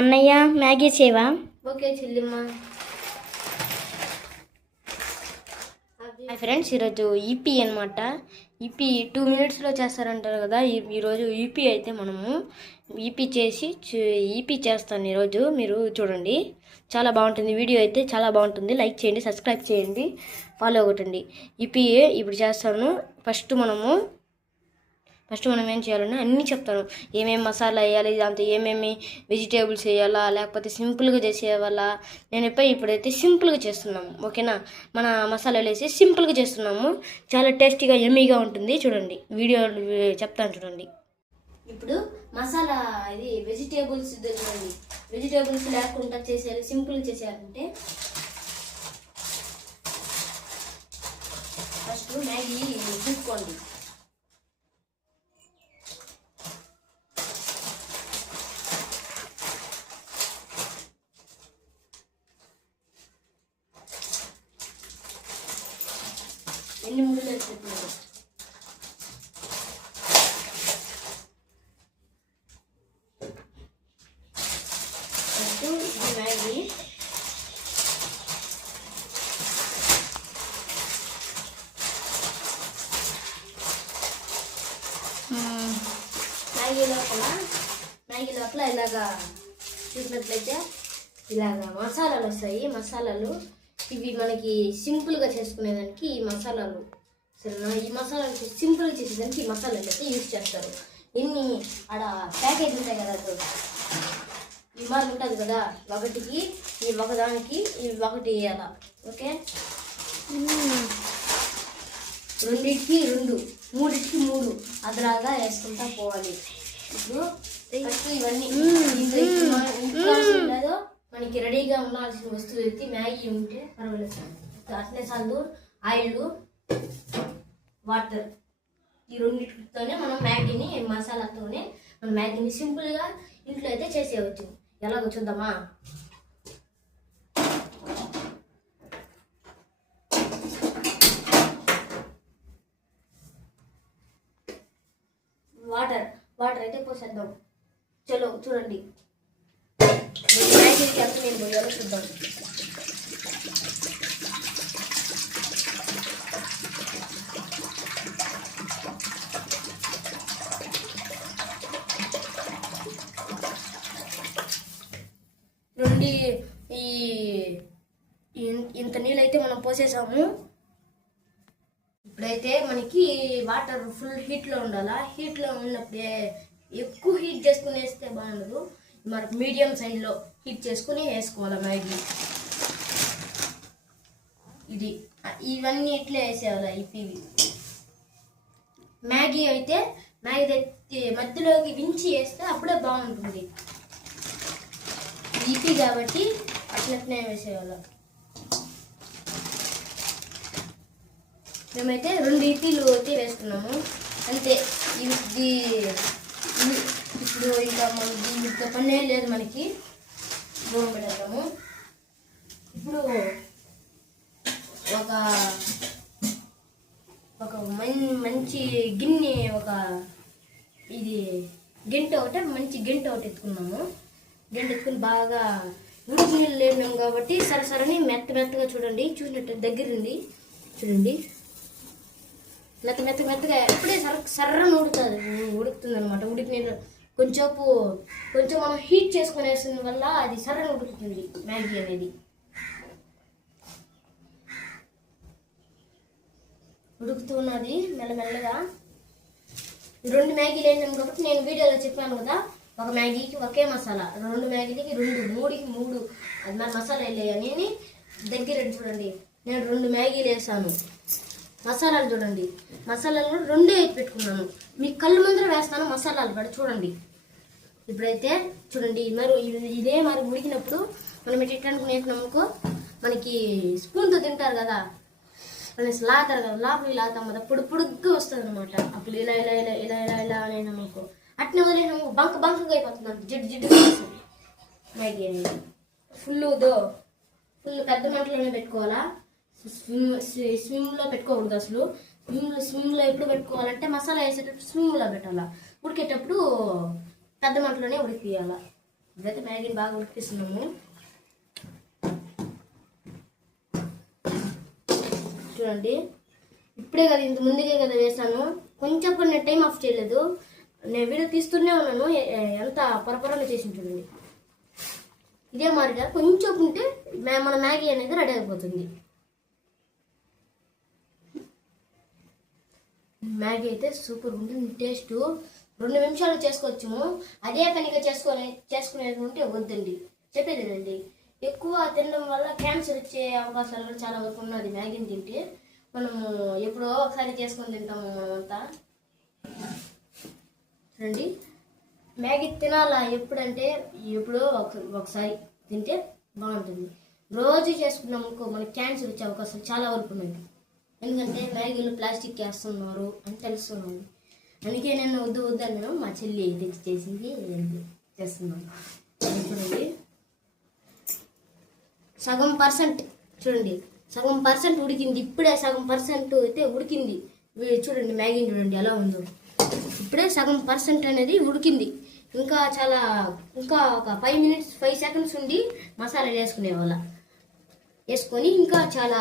అన్నయ్య మ్యాగీ చేయవా? Okay చెల్లిమ్మ. Hi friends, ఈరోజు ఈపీ అనమాట. ఈపీ 2 minutesలో చేస్తారంటారు కదా. ఈరోజు ఈపీ అయితే మనము ఈపీ చేస్తాను ఈరోజు. మీరు చూడండి, చాలా బాగుంటుంది. వీడియో అయితే చాలా బాగుంటుంది. లైక్ చేయండి, సబ్స్క్రైబ్ చేయండి, ఫాలో అవ్వకండి. ఈపీ ఇప్పుడు చేస్తాను. ఫస్ట్ మనం ఏం చేయాలని అన్నీ చెప్తాను. ఏమేమి మసాలా వేయాలి, దాంతో ఏమేమి వెజిటేబుల్స్ వేయాలా, లేకపోతే సింపుల్గా చేసేవాళ్ళ. ఇప్పుడైతే సింపుల్గా చేస్తున్నాము, ఓకేనా? మన మసాలాలు వేసి సింపుల్గా చేస్తున్నాము. చాలా టేస్టీగా ఎమ్మీగా ఉంటుంది. చూడండి, వీడియో చెప్తాను చూడండి. ఇప్పుడు మసాలా ఇది వెజిటేబుల్స్ చూడండి. వెజిటేబుల్స్ లేకుండా చేసేయాలి, సింపుల్గా చేసేయాలంటే ఫస్ట్ మ్యాగీ చూసుకోండి. ఎన్ని ముళ్ళు వేసుకుంటున్నారు? మ్యాగీ మ్యాగీ లోపల ఇలాగా చూసినట్లయితే ఇలాగా మసాలాలు వస్తాయి. మసాలాలు ఇవి మనకి సింపుల్గా చేసుకునేదానికి ఈ మసాలాలు, సరేనా? ఈ మసాలాలు సింపుల్గా చేసేదానికి ఈ మసాలాలు అయితే యూజ్ చేస్తారు. ఇన్ని ఆడ ప్యాకేజ్ ఉంటాయి కదా, ఈ మాదిరి ఉంటుంది కదా, ఒకటికి ఈ ఒకదానికి ఇవి ఒకటి వేయాలా, ఓకే? రెండింటికి 2, మూడింటికి 3 అదలాగా వేసుకుంటా పోవాలి. ఇప్పుడు ఫస్ట్ ఇవన్నీ లేదో మనకి రెడీగా ఉండాల్సిన వస్తువులు ఎత్తి మ్యాగీ ఉంటే పర్వాలేదు. అట్లే చాలు. ఆయిల్, వాటర్, ఈ రెండింటితోనే మనం మ్యాగీని, మసాలాతోనే మనం మ్యాగీని సింపుల్గా ఇంట్లో అయితే చేసేయవచ్చు. ఎలాగో చూద్దామా? వాటర్ అయితే పోసేద్దాం. చలో చూడండి, మ్యాగీకి ఎంత నేను పోయాలో చూద్దాం. ఇంత నీళ్ళైతే మనం పోసేసాము. ఇప్పుడైతే మనకి వాటర్ ఫుల్ హీట్లో ఉండాలా. హీట్లో ఉన్నప్పుడే ఎక్కువ హీట్ చేసుకుని వేస్తే బాగుండదు. మనకు మీడియం సైజులో హీట్ చేసుకుని వేసుకోవాలి మ్యాగీ. ఇవన్నీ ఇట్లే వేసేయాలి. ఇవి మ్యాగీ అయితే మధ్యలోకి వించి వేస్తే అప్పుడే బాగుంటుంది. ఈపీ కాబట్టి అట్లనే వేసేయాలి. మేమైతే 2 ఈపీలు అయితే వేసుకున్నాము అంతే. ఇప్పుడు ఇంకా దీనితో పనే లేదు మనకి. దూరం పెడతాము. ఇప్పుడు ఒక మంచి గిన్నె, మంచి గంట ఒకటి ఎత్తుకున్నాము. గంట ఎత్తుకుని బాగా ఉడుకు నీళ్ళు లేనాము కాబట్టి సరసరని మెత్తగా చూడండి. చూసినట్టు దగ్గరుంది చూడండి. మెత్తగా ఎప్పుడే సర్రని ఉడుకుతుంది అనమాట. ఉడికి నీళ్ళు కొంచెం మనం హీట్ చేసుకుని వేసిన వల్ల అది సర్రని ఉడుకుతుంది మ్యాగీ అనేది. ఉడుకుతున్నది మెల్లమెల్లగా. 2 మ్యాగీలు వేసాము కాబట్టి నేను వీడియోలో చెప్పాను కదా, ఒక మ్యాగీకి ఒకే మసాలా, 2 మ్యాగీలకి 2, 3కి 3 అది మన మసాలా వేయాలని దగ్గర చూడండి. నేను 2 మ్యాగీలు వేసాను. మసాలాలు చూడండి, మసాలాలు 2 వేసి పెట్టుకున్నాను. మీకు కళ్ళు ముందర వేస్తాను మసాలాలు కూడా చూడండి. ఇప్పుడైతే చూడండి, ఇదే మరి ఉడికినప్పుడు మనం ఎట్టానికి వేసినామనుకో మనకి స్పూన్తో తింటారు కదా, మనం లాతారు కదా, లాతాం కదా, పొడుగ్గా వస్తుంది అనమాట. అప్పుడు ఇలా అనేనామనుకో అట్నే వదిలేసాము బంకగా అయిపోతుంది అంట, జిడ్డు వస్తుంది మ్యాగీ అనేది. ఫుల్ పెద్ద మంటలోనే పెట్టుకోవాలా. స్విమ్లో పెట్టుకోకూడదు అసలు. స్విమ్లో ఎప్పుడు పెట్టుకోవాలంటే మసాలా వేసేటప్పుడు స్విమ్లో పెట్టాలా. ఉడికేటప్పుడు పెద్ద మంటలోనే ఉడికియాలా. ఇప్పుడైతే మ్యాగీని బాగా ఉడికిస్తున్నాము. చూడండి, ఇప్పుడే కదా ఇంత ముందుకే కదా వేసాను, కొంచెం కొన్ని టైం ఆఫ్ చేయలేదు. నేను వీడియో తీస్తూనే ఉన్నాను, ఎంత పొరపొరగా చేసి చూడండి. ఇదే మాదిరిగా కొంచెం ఉంటే మన మ్యాగీ అనేది రెడీ అయిపోతుంది. మ్యాగీ అయితే సూపర్ ఉంటుంది టేస్ట్. 2 నిమిషాలు చేసుకోవచ్చు. అదే పనిగా చేసుకునేది ఉంటే వద్దండి, చెప్పేదేనండి. ఎక్కువ తినడం వల్ల క్యాన్సర్ వచ్చే అవకాశాలు కూడా చాలా వరకు ఉన్నది. మ్యాగీని తింటే మనము ఎప్పుడో ఒకసారి చేసుకొని తింటాము మనమంతా. చూడండి, మ్యాగీ తినాలా ఎప్పుడంటే ఎప్పుడో ఒకసారి తింటే బాగుంటుంది. రోజు చేసుకున్నాం అనుకో మనకి క్యాన్సర్ వచ్చే అవకాశాలు చాలా వరకు ఉన్నాయి. ఎందుకంటే మ్యాగీలో ప్లాస్టిక్ వేస్తున్నారు అని తెలుస్తున్నాను. అందుకే నేను వద్దని మా చెల్లి తెచ్చి చేసింది చేస్తున్నాను. చూడండి, సగం పర్సెంట్ ఉడికింది. ఇప్పుడే సగం పర్సెంట్ అయితే ఉడికింది. చూడండి మ్యాగీని చూడండి ఎలా ఉందో. ఇప్పుడే సగం పర్సెంట్ అనేది ఉడికింది. ఇంకా ఒక 5 సెకండ్స్ ఉండి మసాలా వేసుకొని ఇంకా చాలా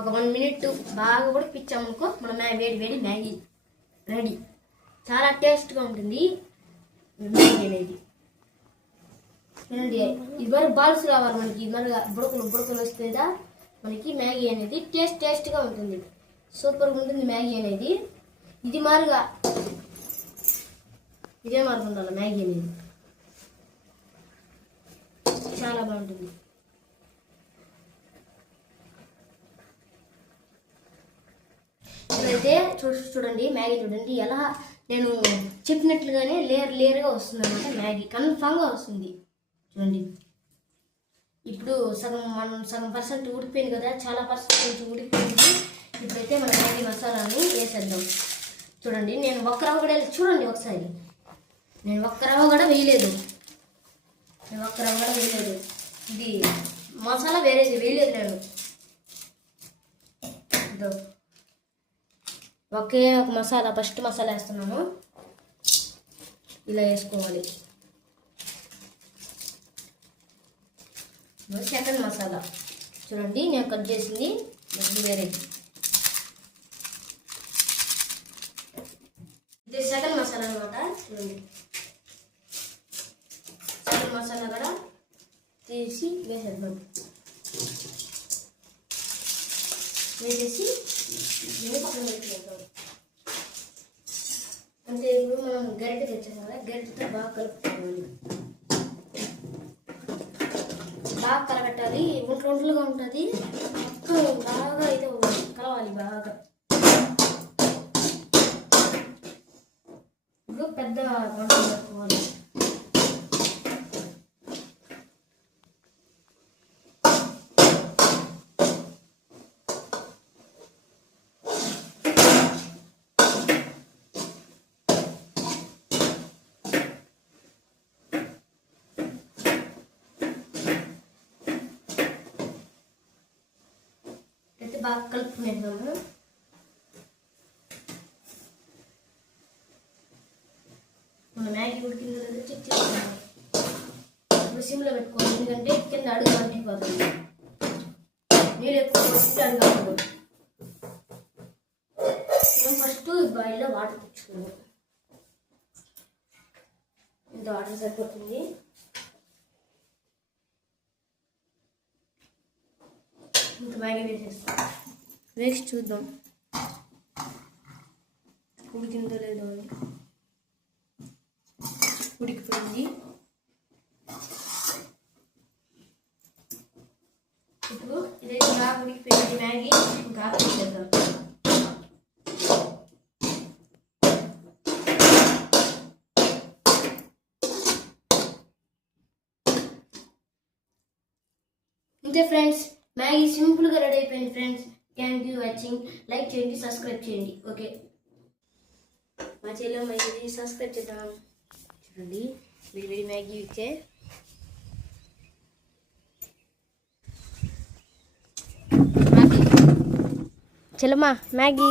ఒక 1 మినిట్ బాగా కూడా పిచ్చామనుకో మన వేడి మ్యాగీ రెడీ. చాలా టేస్ట్గా ఉంటుంది మ్యాగీ అనేది. చూడండి, ఇదివరకు బాల్స్ రావాలి మనకి, మరగా బుడకలు వస్తుందా మనకి మ్యాగీ అనేది టేస్ట్గా ఉంటుంది. సూపర్గా ఉంటుంది మ్యాగీ అనేది. ఇదే మారుగా ఉండాలి మ్యాగీ అనేది, చాలా బాగుంటుంది. ఇప్పుడైతే చూడండి మ్యాగీ చూడండి ఎలా నేను చెప్పినట్లుగానే లేయర్గా వస్తుంది అన్నమాట. మ్యాగీ కన్ఫామ్గా వస్తుంది. చూడండి, ఇప్పుడు సగం పర్సెంట్ ఉడికిపోయింది కదా, చాలా పర్సెంట్ ఉడికిపోయింది. ఇప్పుడైతే మన మ్యాగీ మసాలాని వేసేద్దాం. చూడండి, నేను ఒక్క రవ్వ కూడా చూడండి ఒకసారి, నేను ఒక్క రవ్వ కూడా వేయలేదు. ఇది మసాలా వేరేది వేయలేదు నేను. ఒకే ఒక మసాలా, ఫస్ట్ మసాలా వేస్తున్నాను. ఇలా వేసుకోవాలి. సెకండ్ మసాలా చూడండి, నేను కట్ చేసింది వేరేది. ఇది సెకండ్ మసాలా అనమాట. చూడండి, సెకండ్ మసాలా కూడా తీసి వేసేసి దీన్ని పక్కన పెట్టుకుంటాం. అంటే ఇప్పుడు మనం గరిటె తెచ్చాం కదా, గరిటెతో బాగా కలుపుకోవాలి. బాగా కలగట్టాలి, ఒంట్లుగా ఉంటుంది. బాగా అయితే కలవాలి బాగా. ఇప్పుడు పెద్ద వంట పెట్టుకోవాలి. బాగా కలుపుకునేద్దాము. మన మ్యాగీ ఉడికిందో లేదో చెక్ చేసుకోవాలి. ఇప్పుడు సిమ్లో పెట్టుకోవాలి, ఎందుకంటే కింద అడుగు అంటిపోతుంది. నీళ్ళు ఎక్కువ పోస్తే అడుగు అంటుకోవాలి. మేము ఫస్ట్ బాయిల్లో వాటర్ తెచ్చుకున్నాం. ఇంత వాటర్ సరిపోతుంది. ఇంత మ్యాగీ వేసేస్తాం. వేసి చూద్దాం ఉడికిందో లేదో అని. ఉడికిపోయింది. ఇప్పుడు ఇదైతే బాగా ఉడికిపోయింది మ్యాగీ. ఇంకా ఆపేసేద్దాం. ఇంతే ఫ్రెండ్స్, మ్యాగీ సింపుల్గా రెడీ అయిపోయింది friends. Thank you watching. Like చేయండి, సబ్స్క్రైబ్ చేయండి. ఓకే, మా చెల్లి సబ్స్క్రైబ్ చేద్దాం. చూడండి, వేడి మ్యాగీ ఇచ్చే చెల్లమ్మా మ్యాగీ.